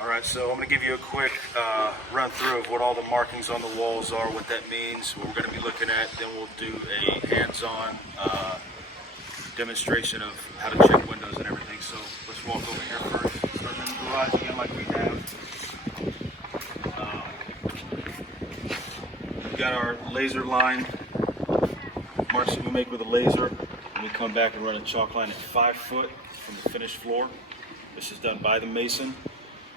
Alright, so I'm going to give you a quick run through of what all the markings on the walls are, what that means, what we're going to be looking at. Then we'll do a hands-on demonstration of how to check windows and everything. So let's walk over here first. Starting in the garage again like we have. We've got our laser line marks that we make with a laser, and we come back and run a chalk line at 5 foot from the finished floor. This is done by the mason.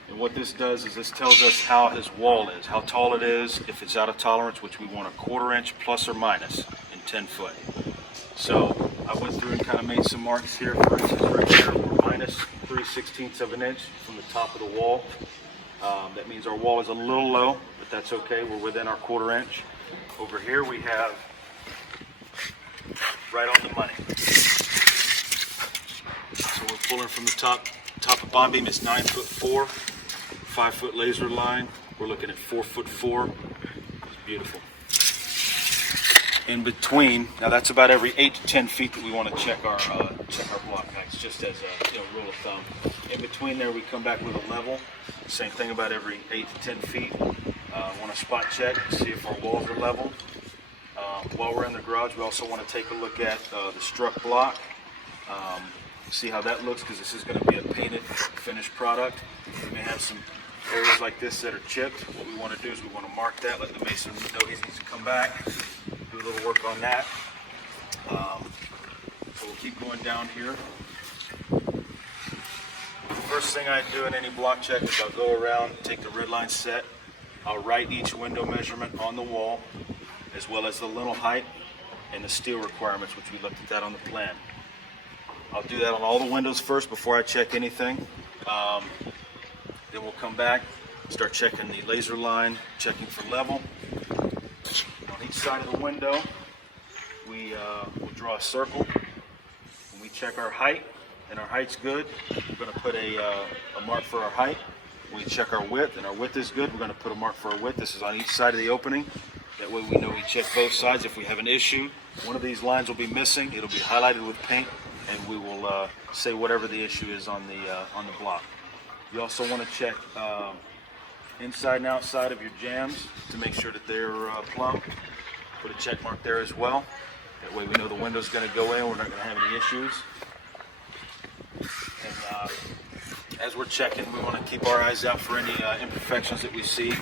And what this does is this tells us how his wall is, how tall it is, if it's out of tolerance, which we want a 1/4 inch plus or minus in 10 foot. So I went through and kind of made some marks here. For instance, right here, we're minus 3/16 of an inch from the top of the wall. That means our wall is a little low, but that's okay. We're within our 1/4 inch. Over here we have right on the money. So we're pulling from the top of bond beam. It's 9'4". 5 foot laser line. We're looking at 4'4". It's beautiful. In between, now that's about every 8 to 10 feet that we want to check our block packs, just as a rule of thumb. In between there, we come back with a level. Same thing about every 8 to 10 feet. Want to spot check, see if our walls are level. While we're in the garage, we also want to take a look at the struck block. See how that looks, because this is going to be a painted finished product. We may have some areas like this that are chipped. What we want to do is we want to mark that, let the mason know he needs to come back, do a little work on that. So we'll keep going down here. The first thing I do in any block check is I'll go around, take the red line set. I'll write each window measurement on the wall, as well as the lintel height and the steel requirements, which we looked at that on the plan. I'll do that on all the windows first before I check anything. Then we'll come back, start checking the laser line, checking for level. On each side of the window, we'll draw a circle. When we check our height, and our height's good, we're going to put a mark for our height. When we check our width, and our width is good, we're going to put a mark for our width. This is on each side of the opening. That way we know we check both sides. If we have an issue, one of these lines will be missing. It'll be highlighted with paint, and we will say whatever the issue is on the block. You also want to check inside and outside of your jambs to make sure that they're plumb. Put a check mark there as well. That way we know the window's going to go in. We're not going to have any issues. And as we're checking, we want to keep our eyes out for any imperfections that we see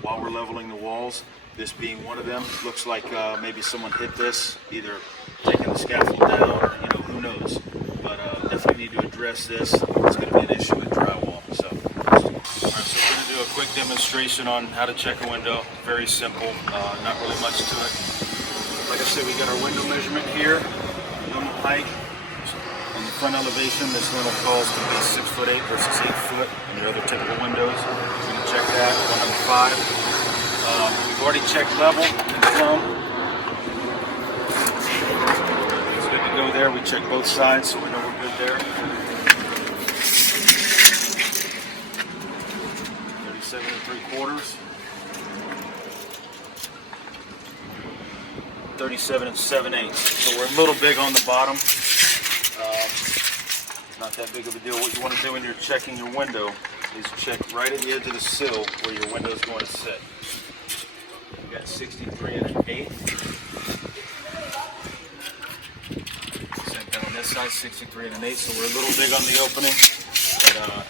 while we're leveling the walls. This being one of them. Looks like maybe someone hit this, either taking the scaffold down, or who knows. But definitely need to address this. It's going to be an issue with drywall. So, all right, so we're going to do a quick demonstration on how to check a window. Very simple, not really much to it. Like I said, we got our window measurement here, lintel height. On the front elevation, this lintel calls to be 6'8" versus 8 foot in your other typical windows. We're going to check that, one number 5. We've already checked level and plumb. It's good to go there. We check both sides, so we know we're good there. 37 3/4. 37 7/8. So we're a little big on the bottom. Not that big of a deal. What you want to do when you're checking your window is check right at the edge of the sill where your window is going to sit. We got 63 1/8. Same thing on this side, 63 1/8. So we're a little big on the opening, but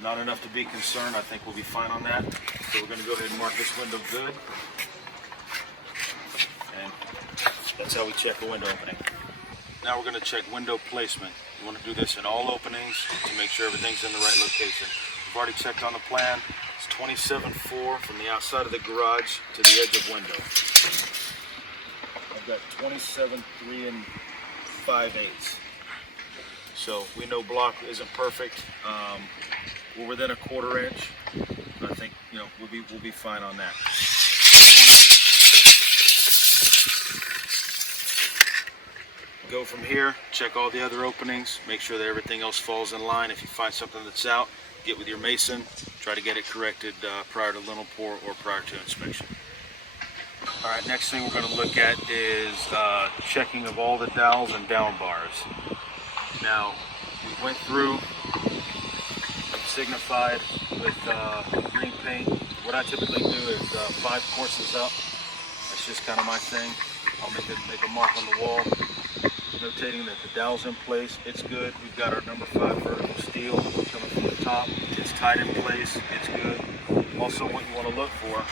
not enough to be concerned. I think we'll be fine on that. So we're going to go ahead and mark this window good. And that's how we check a window opening. Now we're going to check window placement. You want to do this in all openings to make sure everything's in the right location. We've already checked on the plan. It's 27.4 from the outside of the garage to the edge of window. I've got 27.3 5/8. So we know block isn't perfect. We're within a 1/4 inch. I think we'll be fine on that. Go from here, check all the other openings, make sure that everything else falls in line. If you find something that's out, get with your mason, try to get it corrected prior to lintel pour or prior to inspection. All right, next thing we're going to look at is checking of all the dowels and down bars. Now, we went through, like I signified with green paint. What I typically do is 5 courses up. That's just kind of my thing. I'll make a mark on the wall, notating that the dowel's in place. It's good. We've got our number 5 vertical steel coming from the top. It's tied in place. It's good. Also, what you want to look for,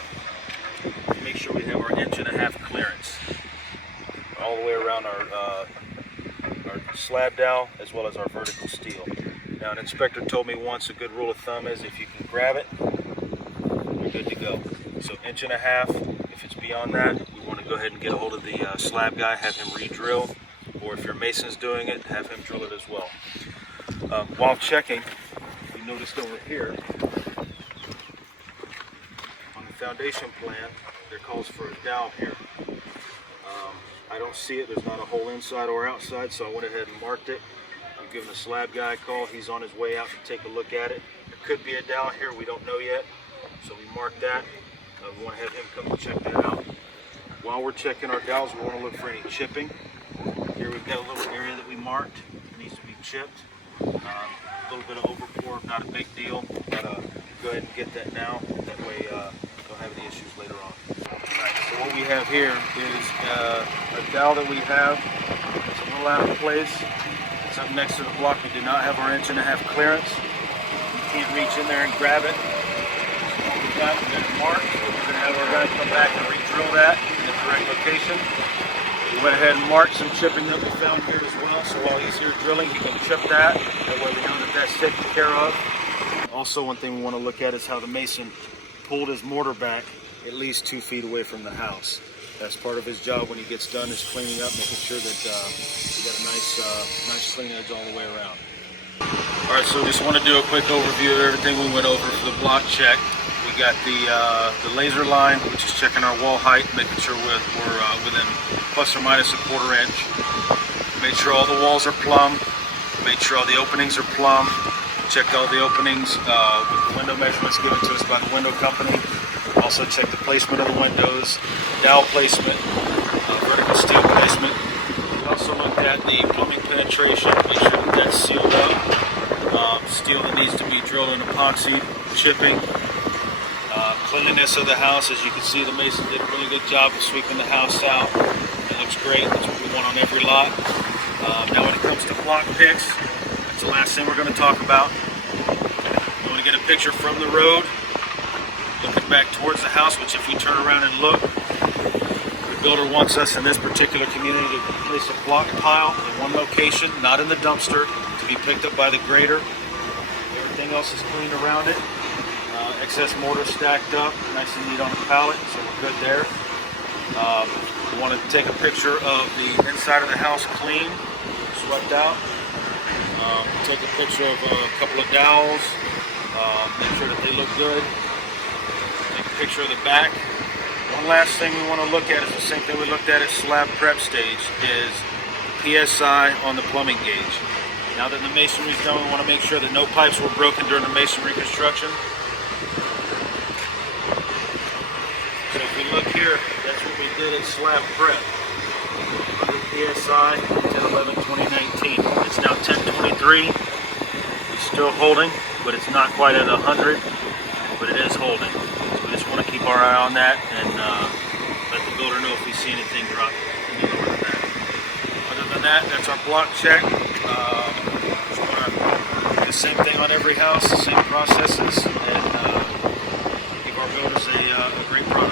make sure we have our 1.5 inch clearance all the way around our slab dowel as well as our vertical steel. Now, an inspector told me once a good rule of thumb is if you can grab it, you're good to go. So 1.5 inches. If it's beyond that, we want to go ahead and get a hold of the slab guy, have him re-drill, or if your mason's doing it, have him drill it as well. While checking, we noticed over here on the foundation plan, there calls for a dowel here. I don't see it. There's not a hole inside or outside, so I went ahead and marked it. I'm giving the slab guy a call. He's on his way out to take a look at it. There could be a dowel here. We don't know yet, so we marked that. We want to have him come and check that out. While we're checking our dowels, we want to look for any chipping. Here we've got a little area that we marked. It needs to be chipped. A little bit of overpour, not a big deal. Gotta go ahead and get that now. That way we don't have any issues later on. Alright, so what we have here is a dowel that we have. It's a little out of place. It's up next to the block. We do not have our 1.5 inch clearance. You can't reach in there and grab it. So what we've got it marked. We're going to have our guy come back and re-drill that in the correct location. We went ahead and marked some chipping that we found here as well. So while he's here drilling, he can chip that. That way we know that that's taken care of. Also, one thing we want to look at is how the mason pulled his mortar back at least 2 feet away from the house. That's part of his job when he gets done, is cleaning up, making sure that we got a nice clean edge all the way around. All right, so just want to do a quick overview of everything we went over for the block check. We got the laser line, which is checking our wall height, making sure we're within plus or minus a 1/4 inch. Made sure all the walls are plumb. Made sure all the openings are plumb. Checked all the openings with the window measurements given to us by the window company. Also checked the placement of the windows, dowel placement, vertical steel placement. We also looked at the plumbing penetration, make sure that that's sealed up. Steel that needs to be drilled in epoxy, chipping. Cleanliness of the house, as you can see, the mason did a really good job of sweeping the house out. It looks great. That's what we want on every lot. Now when it comes to block picks, that's the last thing we're going to talk about. You want to get a picture from the road, looking back towards the house, which if we turn around and look, the builder wants us in this particular community to place a block pile in one location, not in the dumpster, to be picked up by the grader. Everything else is clean around it. Excess mortar stacked up, nice and neat on the pallet, so we're good there. We want to take a picture of the inside of the house clean, swept out. Take a picture of a couple of dowels, make sure that they look good. Take a picture of the back. One last thing we want to look at is the same thing we looked at slab prep stage, is PSI on the plumbing gauge. Now that the masonry is done, we want to make sure that no pipes were broken during the masonry construction. So if we look here, that's what we did at slab prep. Under PSI, 10/11/2019. It's now 10/23. It's still holding, but it's not quite at 100, but it is holding. So we just want to keep our eye on that and let the builder know if we see anything drop any lower than that. Other than that, that's our block check. Just want to do the same thing on every house, the same processes, and give our builders a great product.